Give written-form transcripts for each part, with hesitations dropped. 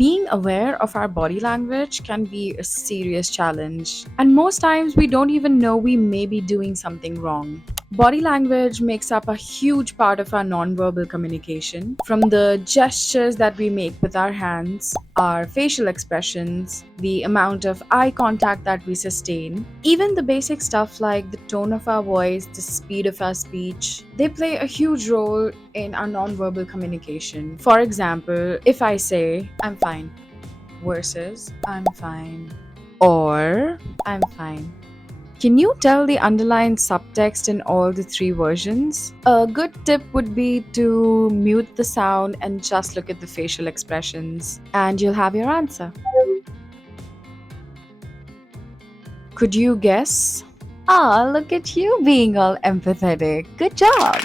Being aware of our body language can be a serious challenge, and most times we don't even know we may be doing something wrong. Body language makes up a huge part of our nonverbal communication, from the gestures that we make with our hands, our facial expressions, the amount of eye contact that we sustain, even the basic stuff like the tone of our voice, the speed of our speech. They play a huge role in our nonverbal communication. For example, if I say, I'm fine, versus I'm fine, or I'm fine. Can you tell the underlying subtext in all the three versions? A good tip would be to mute the sound and just look at the facial expressions, and you'll have your answer. Could you guess? Ah, look at you being all empathetic. Good job.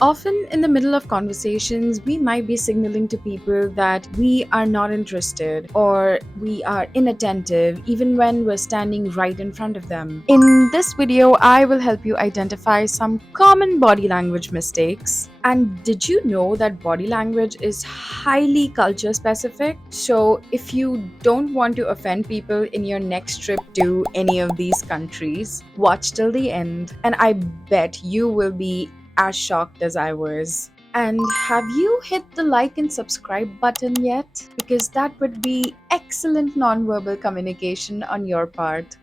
Often, in the middle of conversations, we might be signaling to people that we are not interested or we are inattentive, even when we're standing right in front of them. In this video, I will help you identify some common body language mistakes. And did you know that body language is highly culture specific? So, if you don't want to offend people in your next trip to any of these countries, watch till the end, and I bet you will be as shocked as I was. And have you hit the like and subscribe button yet? Because that would be excellent nonverbal communication on your part.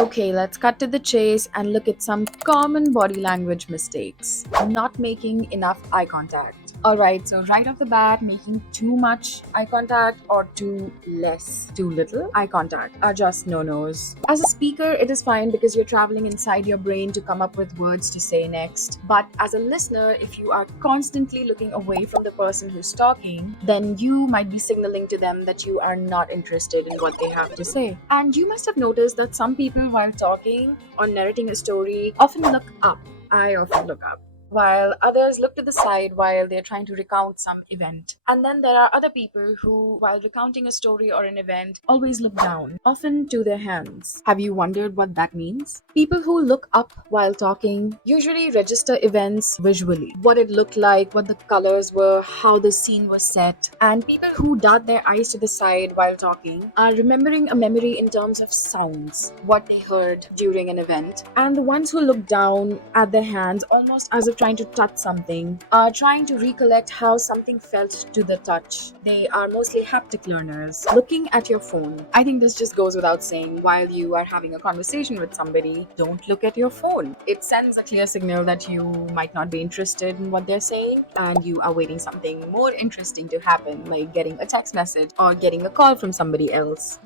Okay, let's cut to the chase and look at some common body language mistakes. Not making enough eye contact. Alright, so right off the bat, making too much eye contact or too little eye contact are just no-nos. As a speaker, it is fine because you're traveling inside your brain to come up with words to say next. But as a listener, if you are constantly looking away from the person who's talking, then you might be signaling to them that you are not interested in what they have to say. And you must have noticed that some people, while talking or narrating a story, often look up. I often look up, while others look to the side while they're trying to recount some event. And then there are other people who, while recounting a story or an event, always look down, often to their hands. Have you wondered what that means? People who look up while talking usually register events visually, what it looked like, what the colors were, how the scene was set. And people who dart their eyes to the side while talking are remembering a memory in terms of sounds, what they heard during an event. And the ones who look down at their hands, almost as if trying to touch something, are trying to recollect how something felt to the touch. They are mostly haptic learners. Looking at your phone. I think this just goes without saying. While you are having a conversation with somebody, don't look at your phone. It sends a clear signal that you might not be interested in what they're saying and you are waiting something more interesting to happen, like getting a text message or getting a call from somebody else.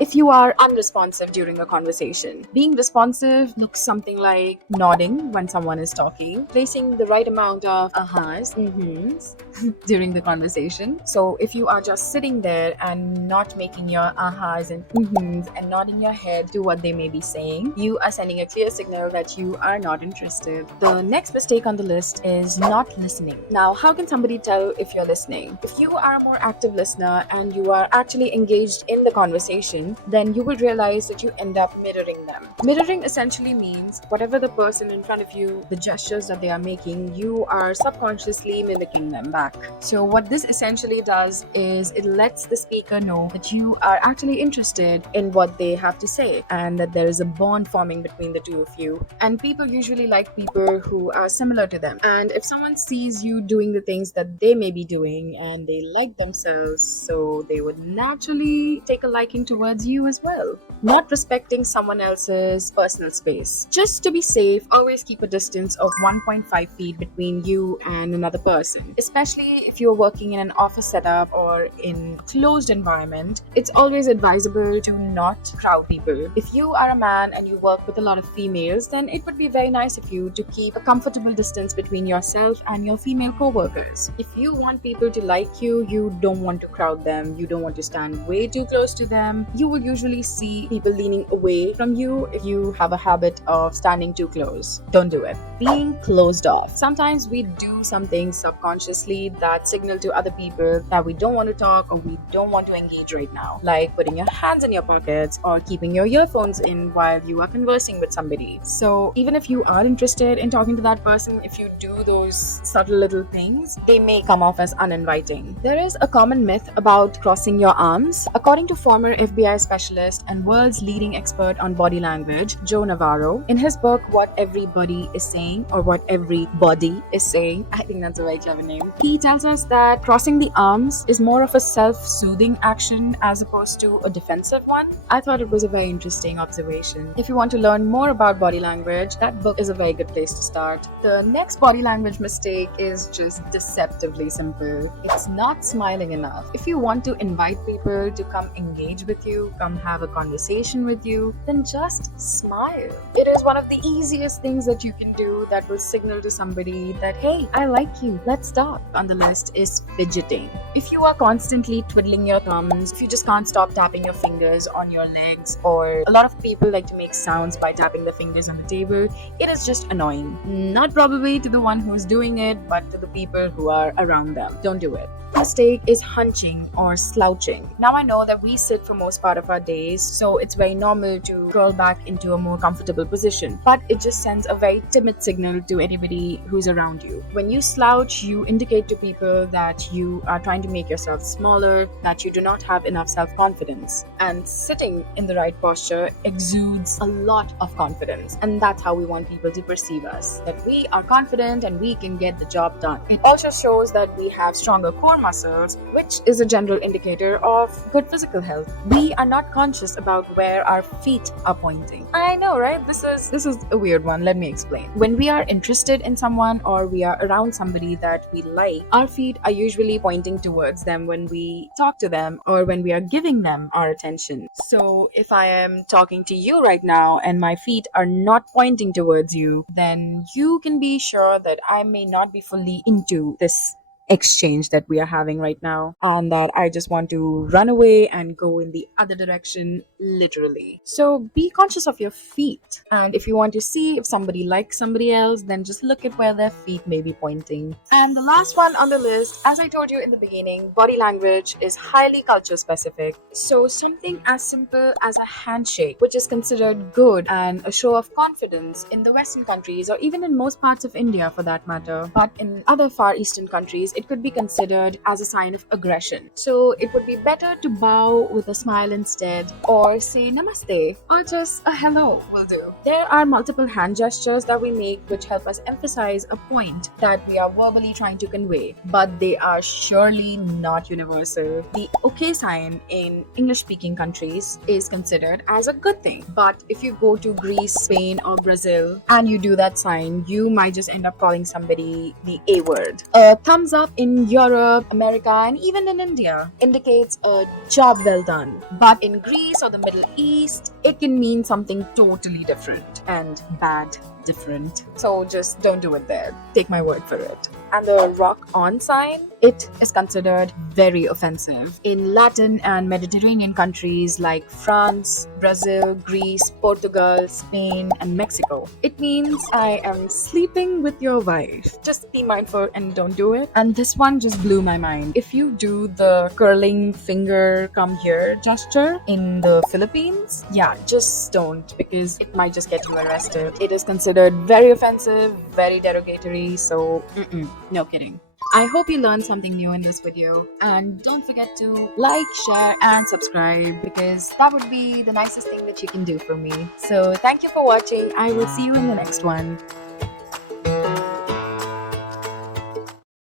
If you are unresponsive during a conversation, being responsive looks something like nodding when someone is talking, placing the right amount of ahas, during the conversation. So if you are just sitting there and not making your ahas and and nodding your head to what they may be saying, you are sending a clear signal that you are not interested. The next mistake on the list is not listening. Now, how can somebody tell if you're listening? If you are a more active listener and you are actually engaged in the conversation, then you will realize that you end up mirroring them. Mirroring essentially means whatever the person in front of you, the gestures that they are making, you are subconsciously mimicking them back. So what this essentially does is it lets the speaker know that you are actually interested in what they have to say and that there is a bond forming between the two of you. And people usually like people who are similar to them. And if someone sees you doing the things that they may be doing and they like themselves, so they would naturally take a liking towards you as well. Not respecting someone else's personal space. Just to be safe, always keep a distance of 1.5 feet between you and another person. Especially if you're working in an office setup or in a closed environment, it's always advisable to not crowd people. If you are a man and you work with a lot of females, then it would be very nice of you to keep a comfortable distance between yourself and your female co-workers. If you want people to like you, you don't want to crowd them. You don't want to stand way too close close to them, you will usually see people leaning away from you if you have a habit of standing too close. Don't do it. Being closed off. Sometimes we do something subconsciously that signal to other people that we don't want to talk or we don't want to engage right now, like putting your hands in your pockets or keeping your earphones in while you are conversing with somebody. So even if you are interested in talking to that person, if you do those subtle little things, they may come off as uninviting. There is a common myth about crossing your arms. According to former FBI specialist and world's leading expert on body language, Joe Navarro, in his book What Everybody is Saying, or What Every Body is Saying, I think that's a very clever name, he tells us that crossing the arms is more of a self-soothing action as opposed to a defensive one. I thought it was a very interesting observation. If you want to learn more about body language, that book is a very good place to start. The next body language mistake is just deceptively simple. It's not smiling enough. If you want to invite people to come engage with you, come have a conversation with you, then just smile. It is one of the easiest things that you can do that will signal to somebody that, hey, I like you, let's talk. On the list is fidgeting. If you are constantly twiddling your thumbs, if you just can't stop tapping your fingers on your legs, or a lot of people like to make sounds by tapping the fingers on the table, it is just annoying. Not probably to the one who's doing it, but to the people who are around them. Don't do it. Mistake is hunching or slouching. Now I know that we sit for most part of our days, so it's very normal to curl back into a more comfortable position, but it just sends a very timid signal to anybody who's around you. When you slouch, you indicate to people that you are trying to make yourself smaller, that you do not have enough self-confidence. And sitting in the right posture exudes a lot of confidence, and that's how we want people to perceive us, that we are confident and we can get the job done. It also shows that we have stronger core muscles, which is a general indicator of good physical health. We are not conscious about where our feet are pointing. I know, right? This is a weird one. Let me explain. When we are interested in someone or we are around somebody that we like, our feet are usually pointing towards them when we talk to them or when we are giving them our attention. So if I am talking to you right now and my feet are not pointing towards you, then you can be sure that I may not be fully into this exchange that we are having right now, and that I just want to run away and go in the other direction, literally. So be conscious of your feet, and if you want to see if somebody likes somebody else, then just look at where their feet may be pointing. And the last one on the list, as I told you in the beginning, body language is highly culture specific. So something as simple as a handshake, which is considered good and a show of confidence in the Western countries, or even in most parts of India for that matter, but in other Far Eastern countries, it could be considered as a sign of aggression. So it would be better to bow with a smile instead, or say namaste, or just a hello will do. There are multiple hand gestures that we make which help us emphasize a point that we are verbally trying to convey, but they are surely not universal. The okay sign in English-speaking countries is considered as a good thing, but if you go to Greece, Spain, or Brazil and you do that sign, you might just end up calling somebody the A word. A thumbs up in Europe, America, and even in India indicates a job well done. But in Greece or the Middle East, it can mean something totally different, and bad different. So just don't do it there. Take my word for it. And the rock on sign, it is considered very offensive. In Latin and Mediterranean countries like France, Brazil, Greece, Portugal, Spain, and Mexico, it means I am sleeping with your wife. Just be mindful and don't do it. And this one just blew my mind. If you do the curling finger come here gesture in the Philippines, yeah, just don't, because it might just get you arrested. It is considered very offensive, very derogatory, so no kidding. I hope you learned something new in this video, and don't forget to like, share, and subscribe, because that would be the nicest thing that you can do for me. So thank you for watching. I will see you in the next one.